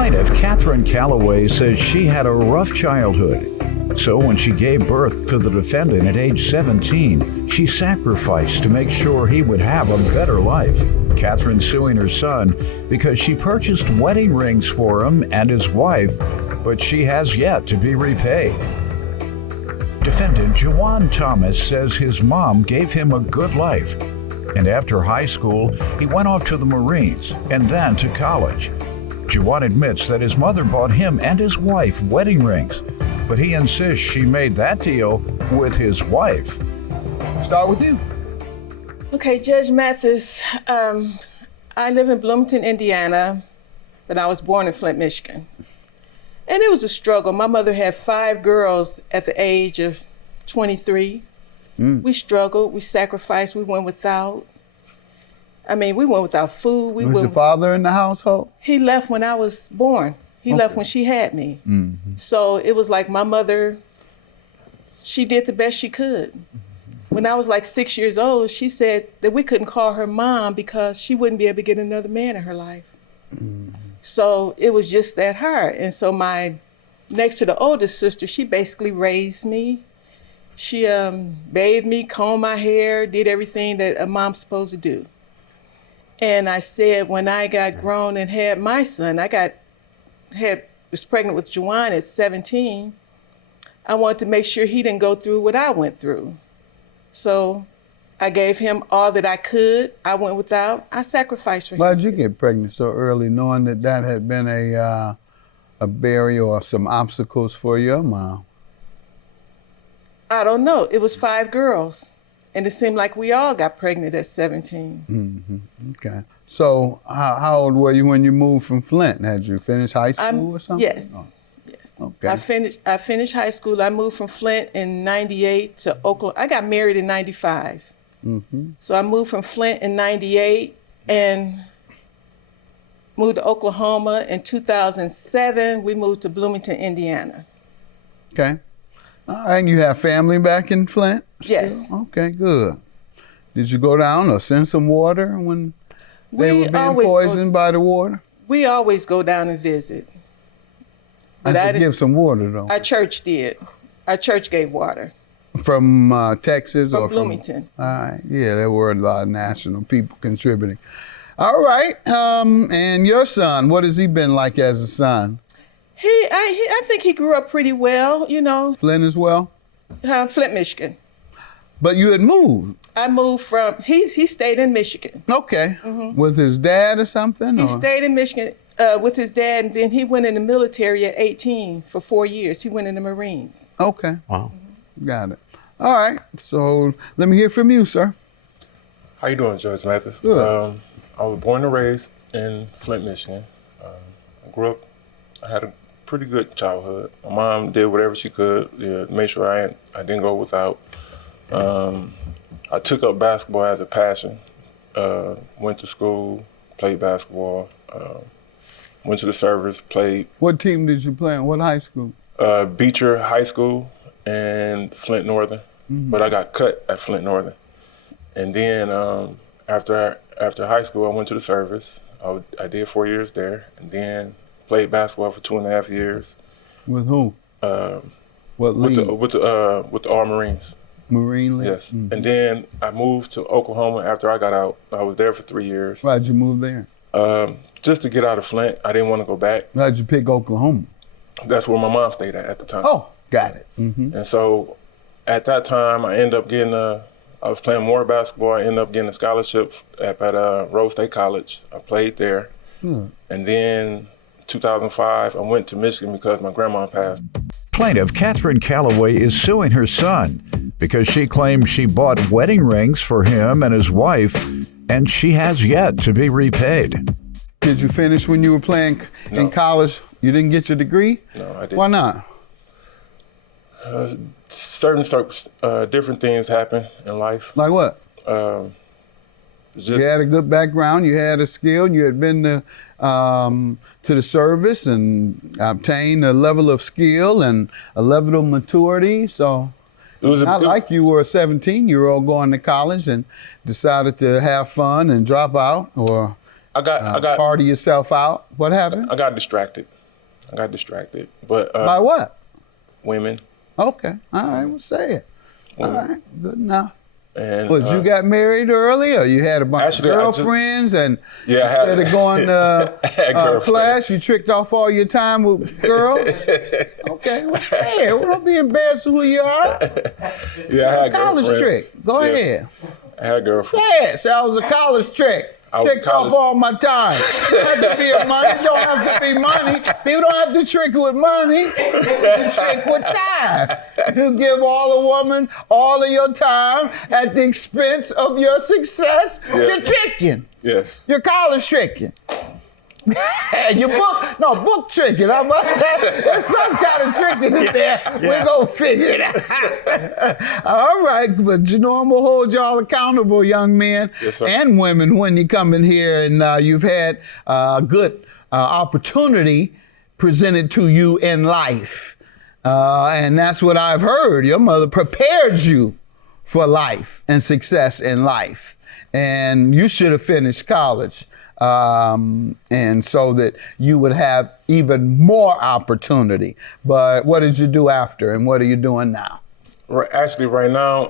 Plaintiff Catherine Calloway says she had a rough childhood. So when she gave birth to the defendant at age 17, she sacrificed to make sure he would have a better life. Catherine's suing her son because she purchased wedding rings for him and his wife, but she has yet to be repaid. Defendant Juwan Thomas says his mom gave him a good life, and after high school, he went off to the Marines and then to college. Juwan admits that his mother bought him and his wife wedding rings, but he insists she made that deal with his wife. Start with you. Okay, Judge Mathis, I live in Bloomington, Indiana, but I was born in Flint, Michigan. And it was a struggle. My mother had 5 girls at the age of 23. We struggled, we sacrificed, we went without. We went without food. Was your father in the household? He left when I was born. He left when she had me. So it was like my mother, she did the best she could. When I was like 6 years old, she said that we couldn't call her mom because she wouldn't be able to get another man in her life. So it was just that hard. And so next to the oldest sister, she basically raised me. She bathed me, combed my hair, did everything that a mom's supposed to do. And I said, when I got grown and had my son, was pregnant with Juwan at 17, I wanted to make sure he didn't go through what I went through. So I gave him all that I could. I went without. I sacrificed for him. Why did you get pregnant so early, knowing that had been a barrier or some obstacles for your mom? I don't know. It was 5 girls. And it seemed like we all got pregnant at 17. Okay. So how old were you when you moved from Flint? Had you finished high school or something? Yes. Oh. Yes. Okay. I finished high school. I moved from Flint in 98 to Oklahoma. I got married in 95. So I moved from Flint in 98 and moved to Oklahoma. In 2007, we moved to Bloomington, Indiana. Okay. All right, and you have family back in Flint? Yes. Still? Okay, good. Did you go down or send some water when they were being poisoned by the water? We always go down and visit. But I give some water, though. Our church did. Our church gave water. From Texas or from Bloomington. All right, yeah, there were a lot of national people contributing. All right, and your son, what has he been like as a son? I think he grew up pretty well, you know. Flint as well? Flint, Michigan. But you had moved. I moved from, he stayed in Michigan. Okay, with his dad or something? He stayed in Michigan with his dad, and then he went in the military at 18 for 4 years. He went in the Marines. Okay. Wow. Got it. All right, so let me hear from you, sir. How you doing, Judge Mathis? Good. I was born and raised in Flint, Michigan. I grew up, I had a pretty good childhood. My mom did whatever she could to make sure I didn't go without. I took up basketball as a passion. Went to school, played basketball, went to the service, played. What team did you play in? What high school? Beecher High School and Flint Northern, but I got cut at Flint Northern. And then after high school, I went to the service. I did 4 years there, and then played basketball for 2.5 years. With who? What league? With the All Marines. Marine League? Yes. And then I moved to Oklahoma after I got out. I was there for 3 years. Why'd you move there? Just to get out of Flint. I didn't want to go back. Why'd you pick Oklahoma? That's where my mom stayed at the time. Oh, got it. And so at that time, I ended up getting I was playing more basketball. I ended up getting a scholarship at Rose State College. I played there. And then 2005, I went to Michigan because my grandma passed. Plaintiff Catherine Calloway is suing her son because she claims she bought wedding rings for him and his wife, and she has yet to be repaid. Did you finish when you were playing in college? You didn't get your degree? No, I didn't. Why not? Certain different things happen in life. Like what? You had a good background, you had a skill, you had been to the service and obtained a level of skill and a level of maturity. So not like you were a 17-year-old going to college and decided to have fun and drop out, or I got party yourself out. What happened? I got distracted. But By what? women. Okay. All right. Well, say it. Women. All right. Good enough. And You got married early, or you had a bunch Actually, of girlfriends, and Yeah, I had- instead of going to girlfriends. class, you tricked off all your time with girls? Okay, well, say it. Well, don't be embarrassed of who you are. Yeah, I had College girlfriends. trick. Go Yeah, ahead. I had girlfriends. Say it. Say I was a college trick. I was Tricked college- off all my time. Don't have to be money. Don't have to be money. People don't have to trick with money. You can trick with time. You give all a woman all of your time at the expense of your success. Yes. You're tricking. Yes. You're college tricking. Your book tricking. How about that? There's some kind of tricking in there. We're going to figure it out. All right, but I'm going to hold y'all accountable, young men Yes, sir. and women, when you come in here and you've had a good opportunity presented to you in life. And that's what I've heard. Your mother prepared you for life and success in life. And you should have finished college. And so that you would have even more opportunity. But what did you do after, and what are you doing now? Actually, right now,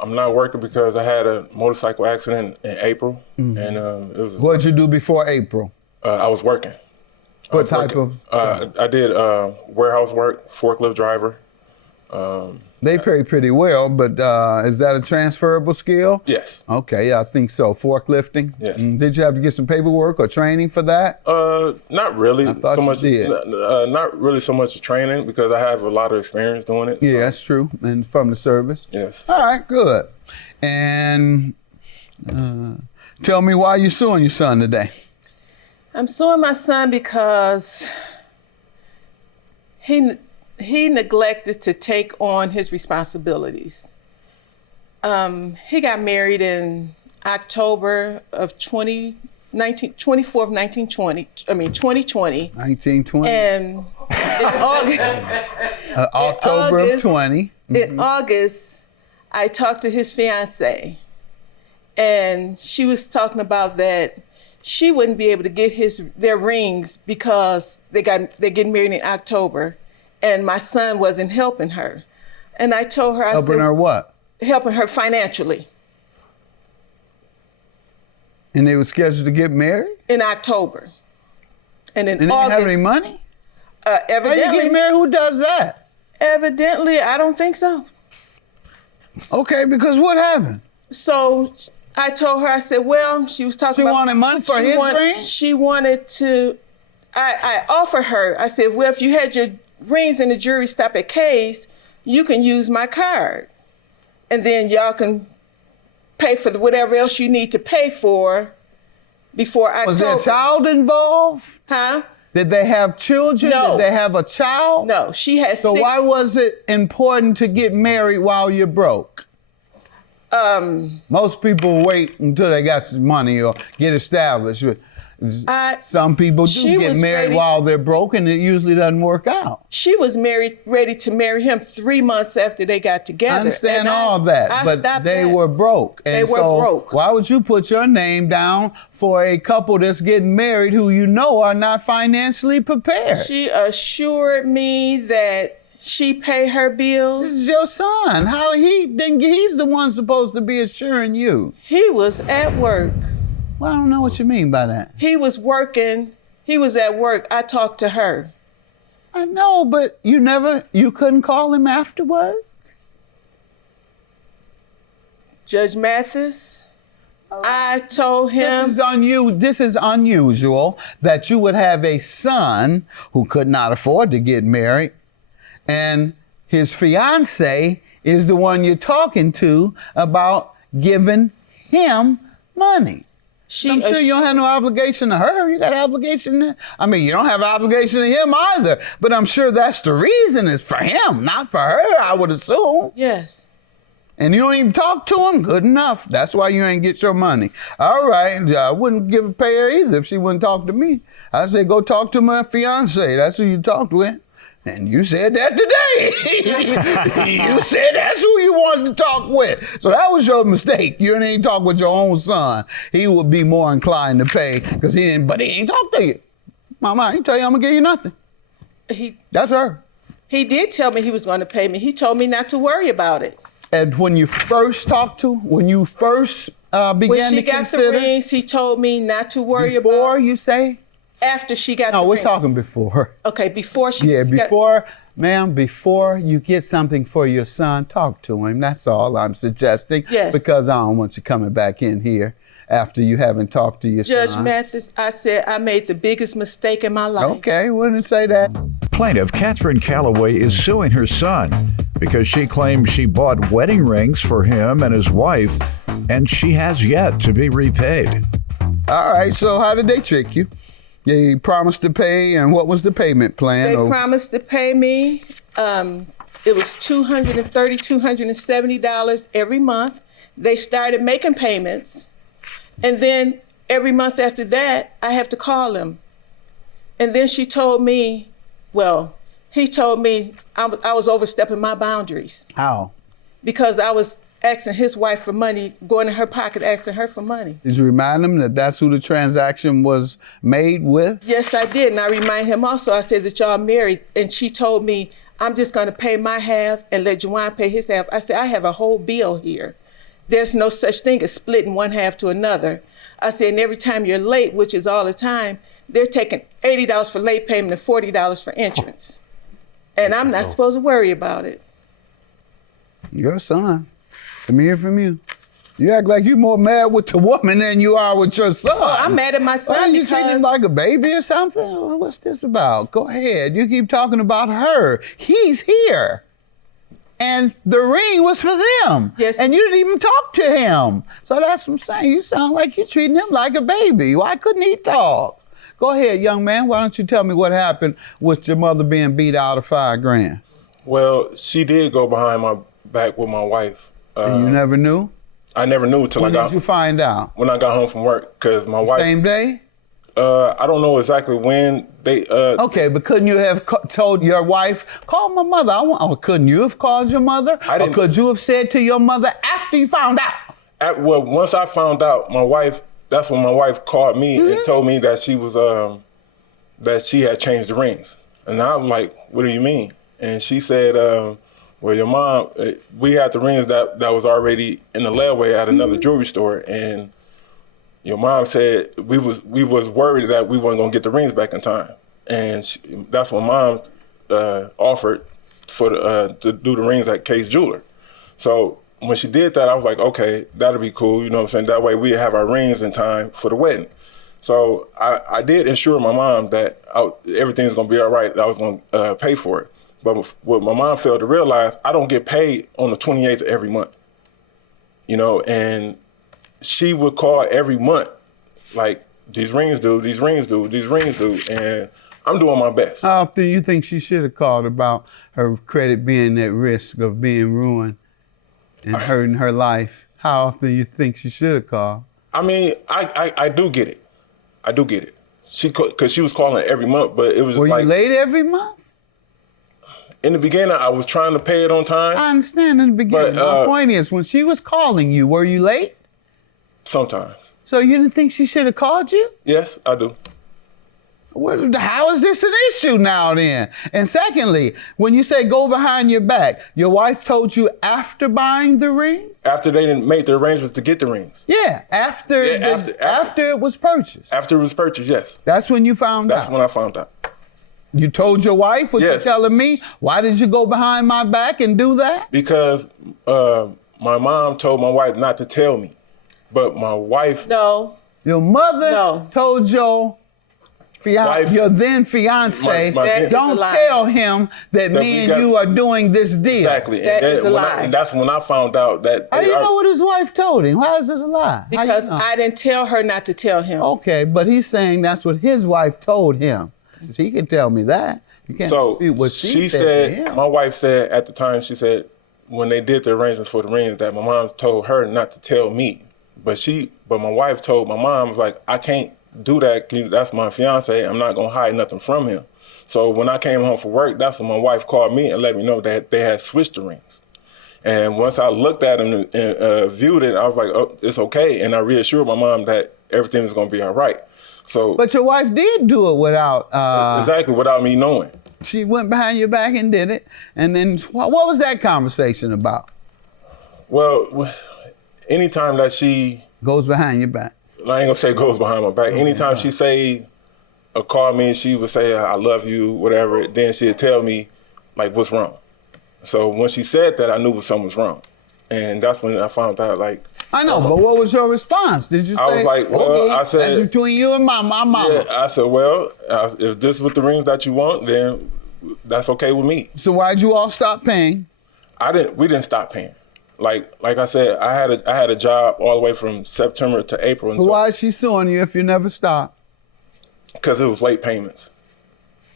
I'm not working because I had a motorcycle accident in April, and it was. What did you do before April? I was working. What type of? I did warehouse work, forklift driver. They pay pretty well, but is that a transferable skill? Yes. Okay, yeah, I think so. Forklifting? Yes. Did you have to get some paperwork or training for that? Not really. I thought so you much. did. Not really so much training because I have a lot of experience doing it. Yeah, that's true. And from the service? Yes. All right, good. And tell me why you're suing your son today. I'm suing my son because he neglected to take on his responsibilities. He got married in October of 2020. 1920. And in October of 20. In August, I talked to his fiance, and she was talking about that she wouldn't be able to get their rings because they're getting married in October, and my son wasn't helping her. And I told her, Helping her what? Helping her financially. And they were scheduled to get married? In October. And in And they August. didn't have any money? How Evidently. you get married? Who does that? Evidently, I don't think so. Okay, because what happened? So I told her, I said, well, she was talking She about. wanted money for his ring? She wanted to, I offered her, I said, well, if you had your rings and the jury stop at K's, you can use my card. And then y'all can pay for whatever else you need to pay for before October. Was there a child involved? Huh? Did they have children? No. Did they have a child? No, she has So 6. why was it important to get married while you're broke? Most people wait until they got some money or get established. Some people she do get was married ready- while they're broke, and it usually doesn't work out. She was ready to marry him 3 months after they got together. I understand And all that, I but stopped they that. were broke. And They were so broke. Why would you put your name down for a couple that's getting married who you know are not financially prepared? She assured me that she pay her This bills. is your son. How he's the one supposed to be assuring you. He was at work. Well, I don't know what you mean by that. He was working. He was at work. I talked to her. I know, but you couldn't call him afterward? Judge Mathis, I told him. This is unusual that you would have a son who could not afford to get married, and his fiance is the one you're talking to about giving him money. I'm sure you don't have no obligation to her. You got an obligation to, you don't have an obligation to him either. But I'm sure that's the reason is for him, not for her, I would assume. Yes. And you don't even talk to him? Good enough. That's why you ain't get your money. All right. I wouldn't pay her either if she wouldn't talk to me. I'd say go talk to my fiance. That's who you talked with. And you said that today. You said that's who you wanted to talk with. So that was your mistake. You didn't talk with your own son. He would be more inclined to pay because he ain't talk to you. Mama, I ain't tell you I'm gonna give you nothing. That's her. He did tell me he was going to pay me. He told me not to worry about it. And when you first talked to, when you first began to consider. When she got the rings, he told me not to worry about. Before you say? After she got the No, we're ring. talking before. Okay, before she. Yeah, before you get something for your son, talk to him. That's all I'm suggesting. Yes. Because I don't want you coming back in here after you haven't talked to your Judge son. Mathis, I said I made the biggest mistake in my life. Okay, wouldn't say that. Plaintiff Catherine Calloway is suing her son because she claims she bought wedding rings for him and his wife, and she has yet to be repaid. All right, so how did they trick you? They promised to pay, and what was the payment plan? They promised to pay me. It was $230, $270 every month. They started making payments, and then every month after that, I have to call them. And then she told me, he told me I was overstepping my boundaries. How? Because I was asking his wife for money, going in her pocket, asking her for money. Did you remind him that that's who the transaction was made with? Yes, I did. And I remind him also, I said that y'all married. And she told me, I'm just going to pay my half and let Juwan pay his half. I said, I have a whole bill here. There's no such thing as splitting one half to another. I said, and every time you're late, which is all the time, they're taking $80 for late payment and $40 for entrance. And I'm not supposed to worry about it. Your son. Let me hear from you. You act like you're more mad with the woman than you are with your son. Oh, I'm mad at my son you treating him like a baby or something? What's this about? Go ahead. You keep talking about her. He's here. And the ring was for them. Yes. And you didn't even talk to him. So that's what I'm saying. You sound like you're treating him like a baby. Why couldn't he talk? Go ahead, young man. Why don't you tell me what happened with your mother being beat out of $5,000? Well, she did go behind my back with my wife. And you never knew? I never knew until When did you find out? when I got home from work, because my wife. Same day? I don't know exactly when they. Okay, but couldn't you have told your wife, call my mother? Or couldn't you have called your mother? I didn't. Or could you have said to your mother after you found out? Once I found out, my wife. That's when my wife called me and told me that she was that she had changed the rings, and I'm like, what do you mean? And she said, well, your mom, we had the rings that was already in the layaway at another jewelry store, and your mom said we was worried that we weren't gonna get the rings back in time, and that's when mom offered to do the rings at Case Jeweler. So when she did that, I was like, okay, that'll be cool. You know what I'm saying? That way we have our rings in time for the wedding. So I did assure my mom that everything's gonna be all right. I was gonna pay for it. But what my mom failed to realize, I don't get paid on the 28th of every month. You know, and she would call every month, like, these rings due, these rings due, these rings due, and I'm doing my best. How often do you think she should have called about her credit being at risk of being ruined and hurting her life? How often do you think she should have called? I mean, I do get it. I do get it. Because she was calling every month, but it was Were like... you late every month? In the beginning, I was trying to pay it on time. I understand in the beginning. But, My point is, when she was calling you, were you late? Sometimes. So you didn't think she should have called you? Yes, I do. Well, how is this an issue now then? And secondly, when you say go behind your back, your wife told you after buying the ring? After they didn't make the arrangements to get the rings. Yeah, after it was purchased. After it was purchased, yes. That's when you found out. That's when I found out. You told your wife what you're Yes. telling me? Why did you go behind my back and do that? Because my mom told my wife not to tell me. But my wife... No. Your mother No. told your Wife. your then fiance, My That is don't a lie. tell him that That me we and got- you are doing this deal. Exactly. That is a lie. And that's when I found out that... How do you know what his wife told him? How is it a lie? How you Because know? I didn't tell her not to tell him. Okay, but he's saying that's what his wife told him. So he can tell me that. You can't So dispute what she said said, to him. my wife said at the time, she said, when they did the arrangements for the rings, that my mom told her not to tell me. But my wife told my mom, was like, I can't do that, 'cause that's my fiance. I'm not gonna hide nothing from him. So when I came home from work, that's when my wife called me and let me know that they had switched the rings. And once I looked at them and viewed it, I was like, oh, it's okay. And I reassured my mom that everything was going to be all right. So, But your wife did do it without... exactly, without me knowing. She went behind your back and did it. And then what was that conversation about? Well, anytime that she... Goes behind your back. I ain't gonna say goes behind my back. Anytime she say or call me and she would say, I love you, whatever, then she'd tell me, like, what's wrong? So when she said that, I knew something was wrong. And that's when I found out, like... I know, but what was your response? Did you say, I was like, well, okay, I said... that's between you and my mama. Yeah, I said, well, if this is what the rings that you want, then that's okay with me. So why'd you all stop paying? We didn't stop paying. Like I said, I had a job all the way from September to April. But why is she suing you if you never stop? Because it was late payments.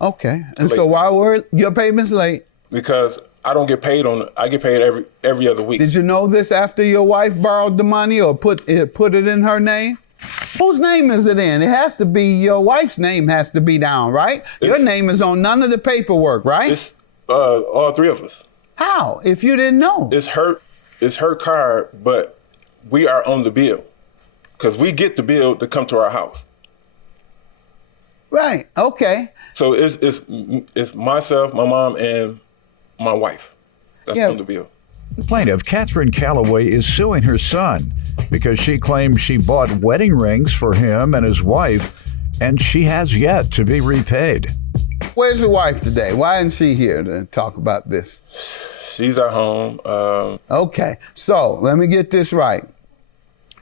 Okay, and so why were your payments late? Because I don't get paid I get paid every other week. Did you know this after your wife borrowed the money or put it in her name? Whose name is it in? It has to be your wife's name has to be down, right? Your name is on none of the paperwork, right? It's all three of us. How? If you didn't know? It's her card, but we are on the bill because we get the bill to come to our house. Right. Okay. So it's myself, my mom, and my wife. That's on the bill. Plaintiff Catherine Calloway is suing her son because she claims she bought wedding rings for him and his wife, and she has yet to be repaid. Where's your wife today? Why isn't she here to talk about this? She's at home. Okay, so let me get this right.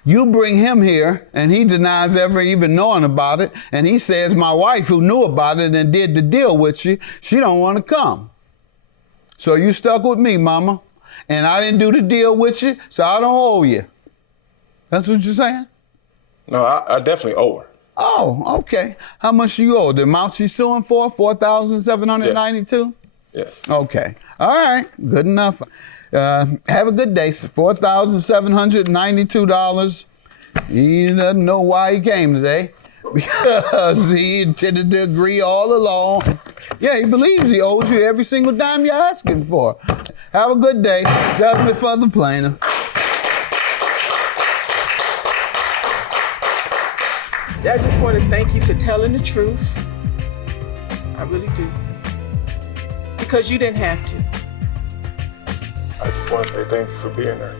You bring him here, and he denies ever even knowing about it, and he says my wife who knew about it and did the deal with you, she don't want to come. So you stuck with me, mama, and I didn't do the deal with you, so I don't owe you. That's what you're saying? No, I definitely owe her. Oh, okay. How much do you owe? The amount she's suing for, $4,792? Yes. Okay. All right. Good enough. Have a good day. $4,792. He doesn't know why he came today because he intended to agree all along. Yeah, he believes he owes you every single dime you're asking for. Have a good day. Judgment for the plaintiff. I just want to thank you for telling the truth. I really do. Because you didn't have to. I just want to say thank you for being there.